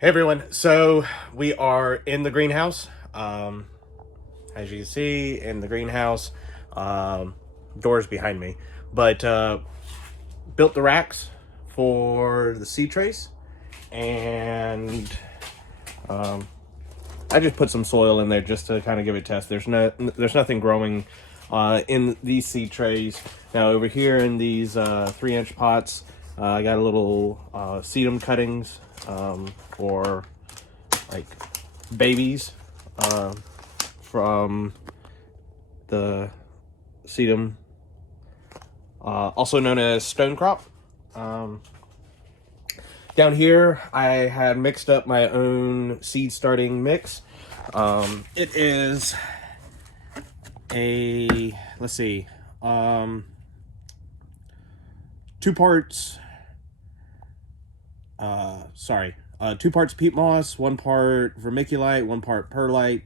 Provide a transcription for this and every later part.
Hey everyone, so we are in the greenhouse. As you can see, in the greenhouse, doors behind me, but built the racks for the seed trays, and I just put some soil in there just to kind of give it a test. There's nothing growing in these seed trays. Now over here in these 3-inch pots, I got a little sedum cuttings for like babies from the sedum, also known as stone crop. Down here, I had mixed up my own seed starting mix. It is a, let's see, 2 parts, 2 parts peat moss, 1 part vermiculite, 1 part perlite,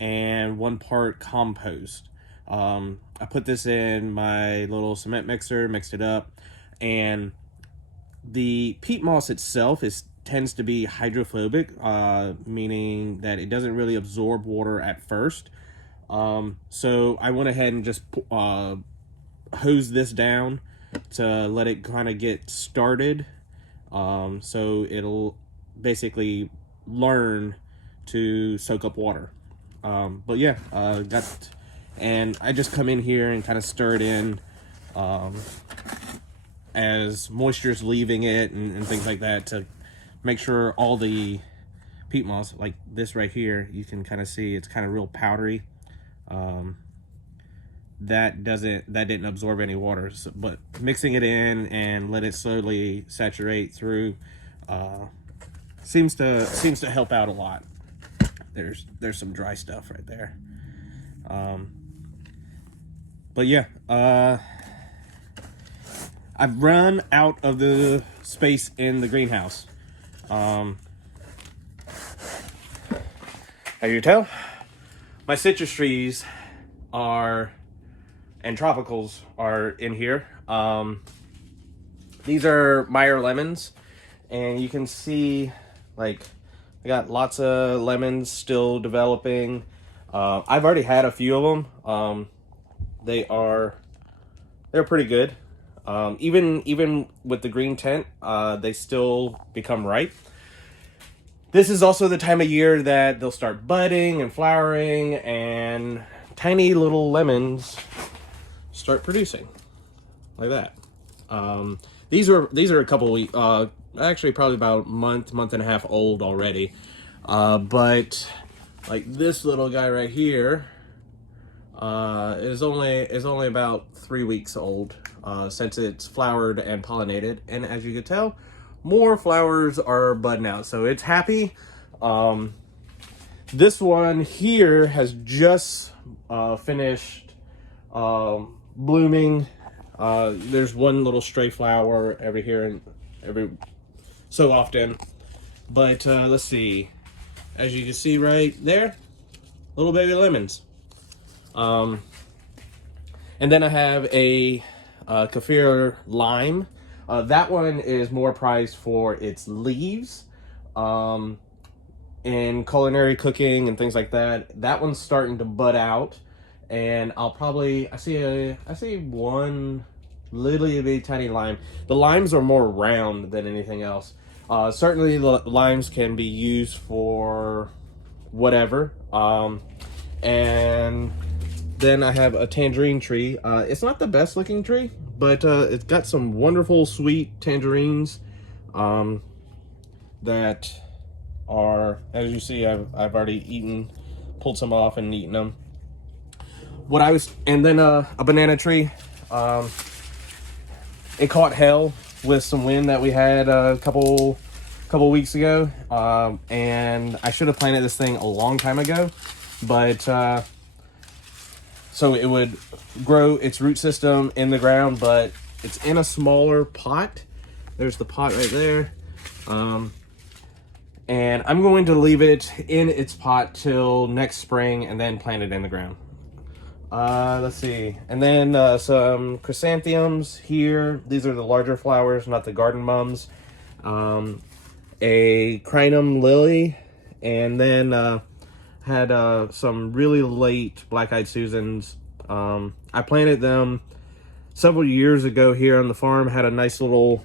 and 1 part compost. I put this in my little cement mixer, mixed it up, and the peat moss itself tends to be hydrophobic, meaning that it doesn't really absorb water at first. So I went ahead and just hose this down to let it kind of get started. So it'll basically learn to soak up water. But yeah, and I just come in here and kind of stir it in as moisture's leaving it and things like that, to make sure all the peat moss, like this right here, you can kind of see it's kind of real powdery. That didn't absorb any water, so, but mixing it in and let it slowly saturate through seems to help out a lot. There's some dry stuff right there. But yeah, I've run out of the space in the greenhouse. As you tell, my citrus trees and tropicals are in here. These are Meyer lemons, and you can see, like, I got lots of lemons still developing. I've already had a few of them. They're pretty good. Even with the green tint, they still become ripe. This is also the time of year that they'll start budding and flowering, and tiny little lemons start producing like that. These are a couple weeks, actually probably about a month and a half old already. But like this little guy right here is only about 3 weeks old, since it's flowered and pollinated, and as you can tell, more flowers are budding out, so it's happy. This one here has just finished blooming. There's one little stray flower every here and every so often, but let's see. As you can see right there, little baby lemons. And then I have a kaffir lime. That one is more prized for its leaves. In culinary cooking and things like that. That one's starting to bud out, and I see one little bitty tiny lime. The limes are more round than anything else. Certainly the limes can be used for whatever. And then I have a tangerine tree. It's not the best looking tree, but it's got some wonderful sweet tangerines that are, as you see, I've already pulled some off and eaten them. And then a banana tree. It caught hell with some wind that we had a couple weeks ago, and I should have planted this thing a long time ago, but so it would grow its root system in the ground, but it's in a smaller pot. There's the pot right there. And I'm going to leave it in its pot till next spring and then plant it in the ground. Let's see. And then some chrysanthemums here. These are the larger flowers, not the garden mums. a crinum lily, and then had some really late black-eyed Susans. I planted them several years ago here on the farm. Had a nice little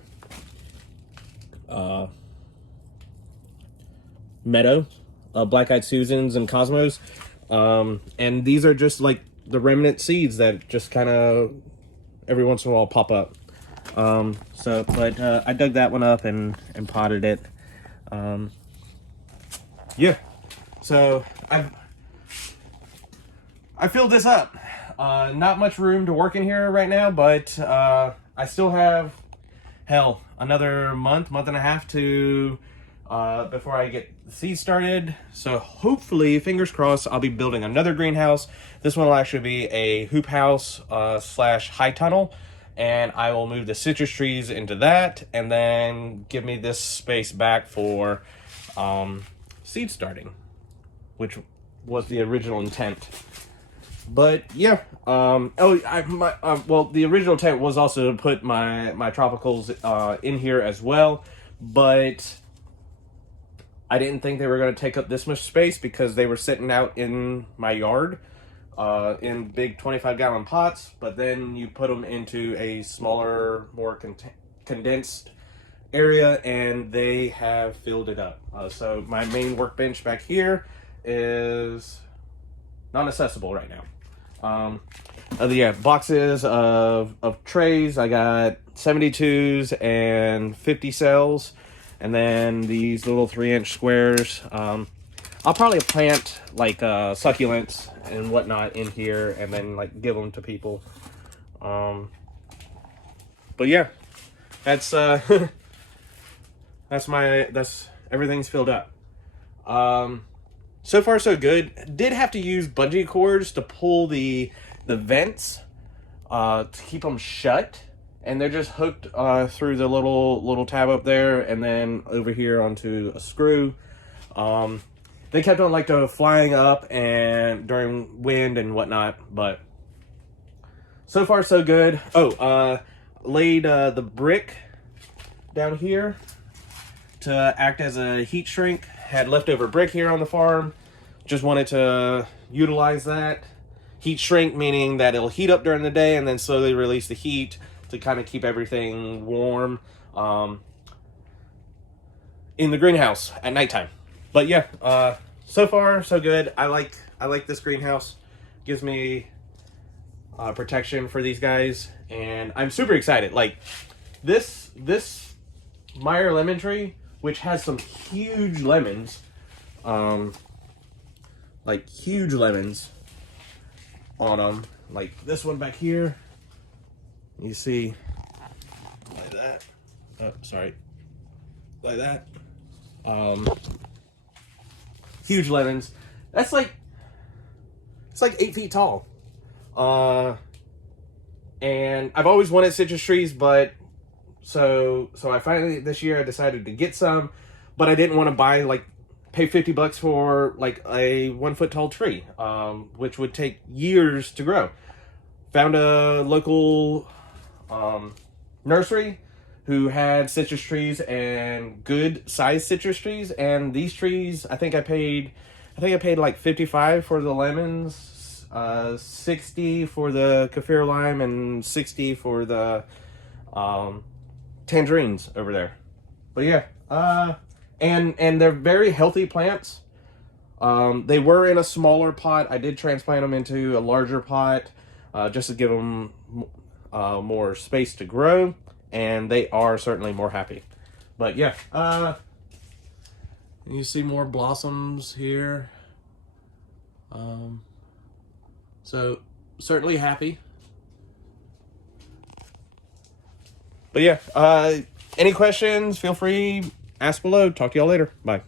meadow of black-eyed Susans and Cosmos. And these are just like the remnant seeds that just kind of every once in a while pop up. But I dug that one up and potted it. Yeah, so I filled this up. Not much room to work in here right now, but I still have, hell, another month and a half to before I get the seeds started. So hopefully, fingers crossed, I'll be building another greenhouse. This one will actually be a hoop house slash high tunnel, and I will move the citrus trees into that, and then give me this space back for seed starting, which was the original intent. But yeah, well, the original intent was also to put my tropicals in here as well, but I didn't think they were going to take up this much space because they were sitting out in my yard in big 25-gallon pots. But then you put them into a smaller, more condensed area, and they have filled it up. So my main workbench back here is not accessible right now. Yeah, boxes of trays. I got 72s and 50 cells, and then these little 3-inch squares. I'll probably plant like succulents and whatnot in here, and then like give them to people. But yeah, that's that's everything's filled up. So far so good. Did have to use bungee cords to pull the vents to keep them shut, and they're just hooked through the little tab up there, and then over here onto a screw. They kept on like flying up and during wind and whatnot, but so far so good. Laid the brick down here to act as a heat shrink. Had leftover brick here on the farm. Just wanted to utilize that. Heat shrink meaning that it'll heat up during the day and then slowly release the heat to kind of keep everything warm in the greenhouse at nighttime. But yeah, so far so good. I like this greenhouse. Gives me protection for these guys, and I'm super excited. Like this Meyer lemon tree, which has some huge lemons, like huge lemons on them, like this one back here. You see, like that. Oh, sorry, like that. Huge lemons. That's like, it's like 8 feet tall. And I've always wanted citrus trees, but so I finally this year I decided to get some, but I didn't want to buy pay $50 for like a 1 foot tall tree, which would take years to grow. Found a local nursery who had citrus trees and good sized citrus trees, and these trees I think I paid like $55 for the lemons, $60 for the kaffir lime, and $60 for the tangerines over there. But yeah, and they're very healthy plants. They were in a smaller pot. I did transplant them into a larger pot just to give them more space to grow, and they are certainly more happy. But yeah, you see more blossoms here. So certainly happy. But yeah, any questions, feel free, ask below. Talk to y'all later. Bye.